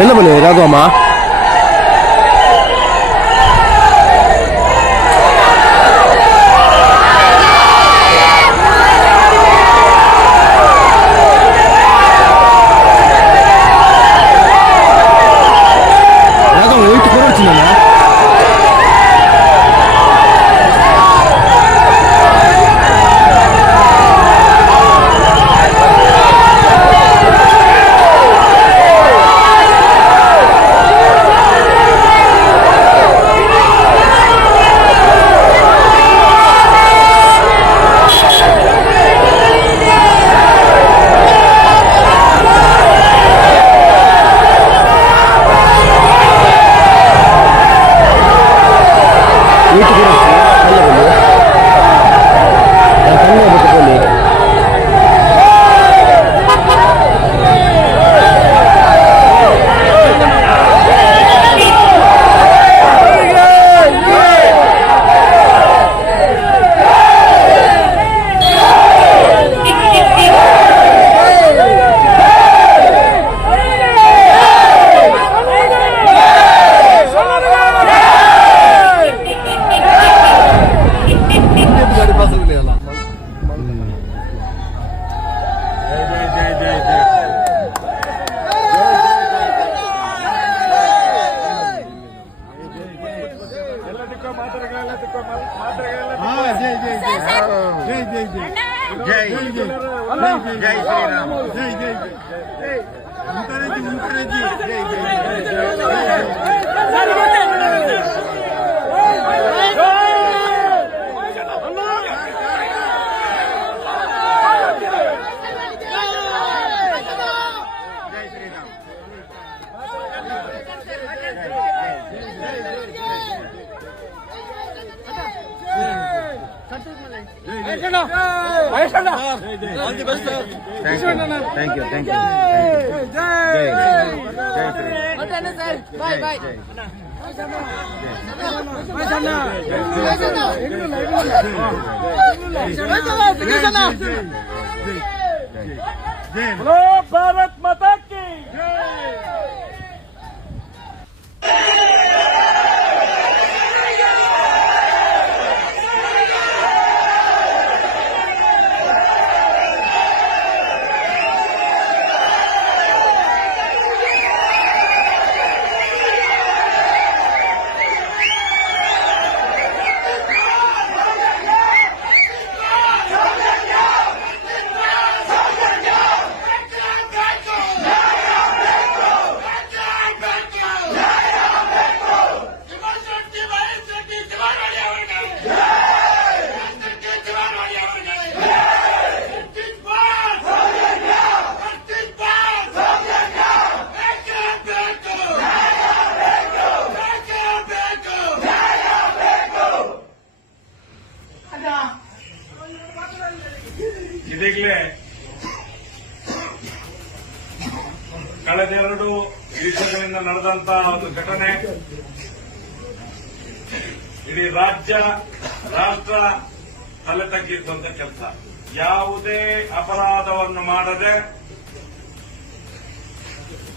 என்ன பண்ணுது ராகவாமா జై జై జై జై జై జై శ్రీరామ్ జై జై జై ఉంటారెడ్డి ఉంటారెడ్డి జై జై జై all the best sir thank you thank you జై జై జై భారత్ ಇದೀಗಲೇ ಕಳೆದೆರಡು ದಿವಸಗಳಿಂದ ನಡೆದಂತ ಒಂದು ಘಟನೆ. ಇಡೀ ರಾಜ್ಯ, ರಾಷ್ಟ್ರ ತಲೆ ತಗ್ಗಿದ್ದಂತ ಕೆಲಸ. ಯಾವುದೇ ಅಪರಾಧವನ್ನು ಮಾಡದೆ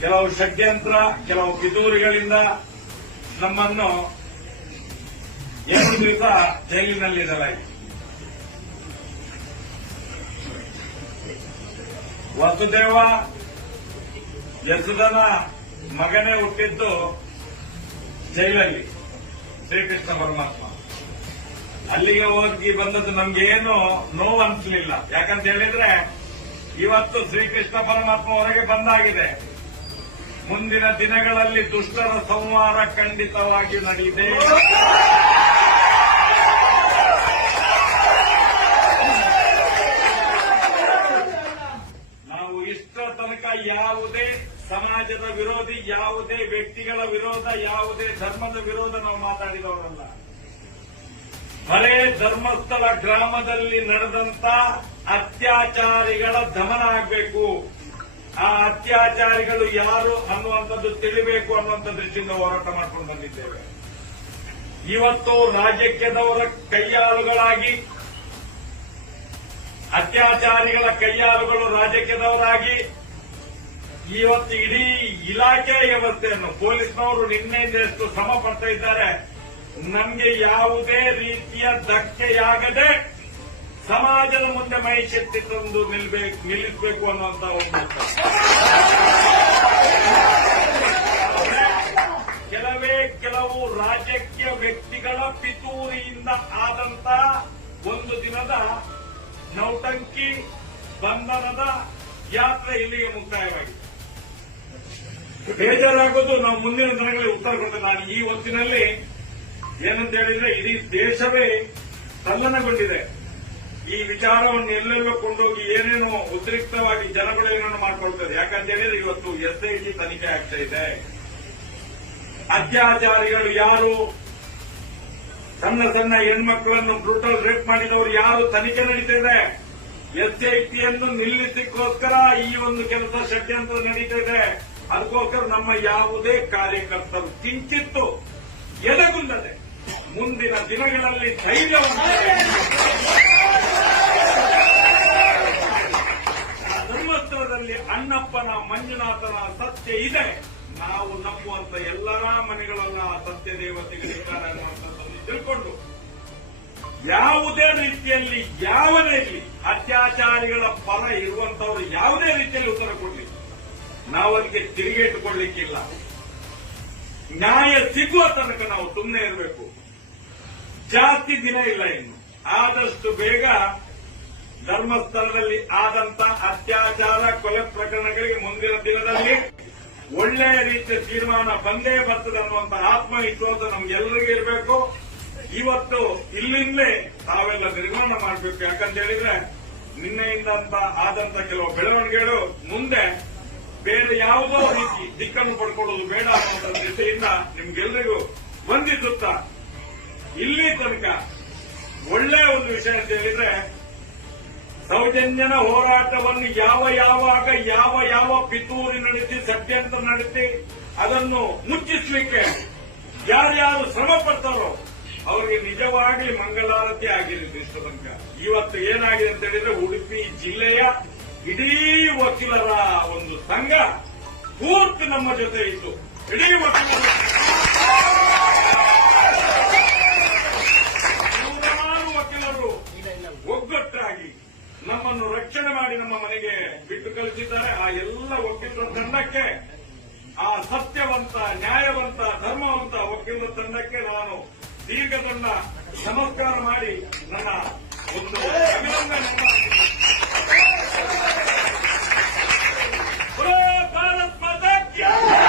ಕೆಲವು ಷಡ್ಯಂತ್ರ, ಕೆಲವು ಪಿತೂರಿಗಳಿಂದ ನಮ್ಮನ್ನು ಎರಡು ದಿವಸ ಜೈಲಿನಲ್ಲಿಡಲಾಗಿದೆ ವಸುದೇವ ಯಶುಧನ ಮಗನೇ ಹುಟ್ಟಿದ್ದು ಜೈಲಲ್ಲಿ ಶ್ರೀಕೃಷ್ಣ ಪರಮಾತ್ಮ. ಅಲ್ಲಿಗೆ ಹೋಗಿ ಬಂದದ್ದು ನಮ್ಗೇನು ನೋವು ಅನ್ಸಲಿಲ್ಲ ಯಾಕಂತ ಹೇಳಿದ್ರೆ ಇವತ್ತು ಶ್ರೀಕೃಷ್ಣ ಪರಮಾತ್ಮ ಹೊರಗೆ ಬಂದಾಗಿದೆ. ಮುಂದಿನ ದಿನಗಳಲ್ಲಿ ದುಷ್ಟರ ಸಂಹಾರ ಖಂಡಿತವಾಗಿ ನಡೆಯಿದೆ ನಾವು ಇಷ್ಟ ತನಕ ಯಾವುದೇ ಸಮಾಜದ ವಿರೋಧಿ, ಯಾವುದೇ ವ್ಯಕ್ತಿಗಳ ವಿರೋಧ, ಯಾವುದೇ ಧರ್ಮದ ವಿರೋಧ ನಾವು ಮಾತಾಡಿದವರಲ್ಲ. ಬರೇ ಧರ್ಮಸ್ಥಳ ಗ್ರಾಮದಲ್ಲಿ ನಡೆದಂತ ಅತ್ಯಾಚಾರಿಗಳ ದಮನ ಆಗಬೇಕು. ಆ ಅತ್ಯಾಚಾರಿಗಳು ಯಾರು ಅನ್ನುವಂಥದ್ದು ತಿಳಿಬೇಕು ಅನ್ನುವಂಥ ದೃಷ್ಟಿಯಿಂದ ಹೋರಾಟ ಮಾಡ್ಕೊಂಡು ಬಂದಿದ್ದೇವೆ. ಇವತ್ತು ರಾಜಕೀಯದವರ ಕೈಯಾಳುಗಳಾಗಿ, ಅತ್ಯಾಚಾರಿಗಳ ಕೈಯಾಳುಗಳು ರಾಜಕೀಯದವರಾಗಿ ಇವತ್ತು ಇಡೀ ಇಲಾಖೆ ವ್ಯವಸ್ಥೆಯನ್ನು ಪೊಲೀಸ್ನವರು ನಿನ್ನೆಯಿಂದ ಎಷ್ಟು ಶ್ರಮ ಪಡ್ತಾ ಇದ್ದಾರೆ, ನಮಗೆ ಯಾವುದೇ ರೀತಿಯ ಧಕ್ಕೆಯಾಗದೆ ಸಮಾಜದ ಮುಂದೆ ಮೈ ಶಕ್ತಿ ತಂದು ನಿಲ್ಬೇಕು, ನಿಲ್ಲಿಸಬೇಕು ಅನ್ನುವಂತ ಒಂದು ಕೆಲವೇ ಕೆಲವು ರಾಜಕೀಯ ವ್ಯಕ್ತಿಗಳ ಪಿತೂರಿಯಿಂದ ಆದಂತ ಒಂದು ದಿನದ ನೌಟಂಕಿ ಬಂಧನದ ಯಾತ್ರೆ ಇಲ್ಲಿಗೆ ಮುಕ್ತಾಯವಾಗಿದೆ ಬೇಜಾರಾಗೋದು ನಾವು ಮುಂದಿನ ದಿನಗಳಲ್ಲಿ ಉತ್ತರ ಕೊಡ್ತೇವೆ. ನಾನು ಈ ಹೊತ್ತಿನಲ್ಲಿ ಏನಂತ ಹೇಳಿದ್ರೆ ಇಡೀ ದೇಶವೇ ತಲ್ಲನಗೊಂಡಿದೆ ಈ ವಿಚಾರವನ್ನು ಎಲ್ಲೆಲ್ಲೋ ಕೊಂಡೋಗಿ ಏನೇನೋ ಉದ್ರಿಕ್ತವಾಗಿ ಜನಗಳು ಏನೇನೋ ಮಾಡ್ಕೊಳ್ತಾರೆ ಯಾಕಂತ ಹೇಳಿದ್ರೆ ಇವತ್ತು ಎಸ್ಐಟಿ ತನಿಖೆ ಆಗ್ತಾ ಇದೆ. ಅತ್ಯಾಚಾರಿಗಳು ಯಾರು? ಸಣ್ಣ ಸಣ್ಣ ಹೆಣ್ಮಕ್ಳನ್ನು ಬ್ರೂಟಲ್ ರೇಪ್ ಮಾಡಿದವರು ಯಾರು ತನಿಖೆ ನಡೀತಾ ಇದೆ? ಎಸ್ಐಟಿಯನ್ನು ನಿಲ್ಲಿಸಕ್ಕೋಸ್ಕರ ಈ ಒಂದು ಕೆಲಸ ಷಡ್ಯಂತ್ರ ನಡೀತಾ ಇದೆ. ಅದಕ್ಕೋಸ್ಕರ ನಮ್ಮ ಯಾವುದೇ ಕಾರ್ಯಕರ್ತರು ಕಿಂಚಿತ್ತು ಎದಗುಂದದೆ. ಮುಂದಿನ ದಿನಗಳಲ್ಲಿ ಧೈರ್ಯವನ್ನು ಧರ್ಮಸ್ಥಳದಲ್ಲಿ ಅಣ್ಣಪ್ಪನ ಮಂಜುನಾಥನ ಸತ್ಯ ಇದೆ. ನಾವು ನಂಬುವಂತ ಎಲ್ಲರ ಮನೆಗಳನ್ನ ಆ ಸತ್ಯ ದೇವತೆಗಳಿದ್ದಾರೆ ಅನ್ನುವಂಥದ್ದನ್ನು ತಿಳ್ಕೊಂಡು ಯಾವುದೇ ರೀತಿಯಲ್ಲಿ ಯಾವುದೇ ರೀತಿ ಅತ್ಯಾಚಾರಿಗಳ ಫಲ ಇರುವಂತವರು ಯಾವುದೇ ರೀತಿಯಲ್ಲಿ ಉತ್ತರ ಕೊಡಲಿ. ನಾವು ಅದಕ್ಕೆ ನ್ಯಾಯ ಸಿಗುವ ತನಕ ನಾವು ಸುಮ್ಮನೆ ಇರಬೇಕು. ಜಾಸ್ತಿ ದಿನ ಇಲ್ಲ ಇನ್ನು. ಆದಷ್ಟು ಬೇಗ ಧರ್ಮಸ್ಥಳದಲ್ಲಿ ಆದಂತ ಅತ್ಯಾಚಾರ, ಕೊಲೆ ಪ್ರಕರಣಗಳಿಗೆ ಮುಂದಿನ ದಿನದಲ್ಲಿ ಒಳ್ಳೆಯ ರೀತಿಯ ತೀರ್ಮಾನ ಬಂದೇ ಬರ್ತದೆ ಅನ್ನುವಂತಹ ಆತ್ಮವಿಶ್ವಾಸ ನಮ್ಗೆಲ್ಲರಿಗೂ ಇರಬೇಕು. ಇವತ್ತು ಇಲ್ಲಿಂದಲೇ ತಾವೆಲ್ಲ ನಿರ್ಮಾಣ ಮಾಡಬೇಕು. ಯಾಕಂತ ಹೇಳಿದ್ರೆ ನಿನ್ನೆಯಿಂದ ಆದಂತ ಕೆಲವು ಬೆಳವಣಿಗೆಗಳು ಮುಂದೆ ಬೇರೆ ಯಾವುದೋ ರೀತಿ ದಿಕ್ಕನ್ನು ಪಡ್ಕೊಳ್ಳೋದು ಬೇಡ ಅನ್ನೋ ದಿಸೆಯಿಂದ ನಿಮ್ಗೆಲ್ಲರಿಗೂ ವಂದಿಸುತ್ತ ಇಲ್ಲಿ ತನಕ ಒಳ್ಳೆಯ ಒಂದು ವಿಷಯ ಅಂತ ಹೇಳಿದ್ರೆ ಸೌಜನ್ಯನ ಹೋರಾಟವನ್ನು ಯಾವ ಯಾವಾಗ, ಯಾವ ಯಾವ ಪಿತೂರಿ ನಡೆಸಿ, ಷಡ್ಯಂತ್ರ ನಡೆಸಿ ಅದನ್ನು ಮುಚ್ಚಿಸಲಿಕ್ಕೆ ಯಾರ್ಯಾರು ಶ್ರಮ ಪಡ್ತಾರೋ ಅವರಿಗೆ ನಿಜವಾಗಿ ಮಂಗಳಾರತಿ ಆಗಿರಲಿ ಇಷ್ಟು ತನಕ ಇವತ್ತು ಏನಾಗಿದೆ ಅಂತ ಹೇಳಿದ್ರೆ ಉಡುಪಿ ಜಿಲ್ಲೆಯ ಇಡೀ ವಕೀಲರ ಒಂದು ಸಂಘ ಪೂರ್ತಿ ನಮ್ಮ ಜೊತೆ ಇತ್ತು. ಇಡೀ ವಕೀಲರ ನೂರಾರು ವಕೀಲರು ಒಗ್ಗಟ್ಟಾಗಿ ನಮ್ಮನ್ನು ರಕ್ಷಣೆ ಮಾಡಿ ನಮ್ಮ ಮನೆಗೆ ಬಿಟ್ಟು ಕಳಿಸಿದ್ದಾರೆ. ಆ ಎಲ್ಲ ವಕೀಲರ ತಂಡಕ್ಕೆ, ಆ ಸತ್ಯವಂತ, ನ್ಯಾಯವಂತ, ಧರ್ಮವಂತ ವಕೀಲರ ತಂಡಕ್ಕೆ ನಾನು ದೀರ್ಘದಂಡ ನಮಸ್ಕಾರ ಮಾಡಿ ನನ್ನ ಒಂದು ಅಭಿನಂದನೆ Yeah!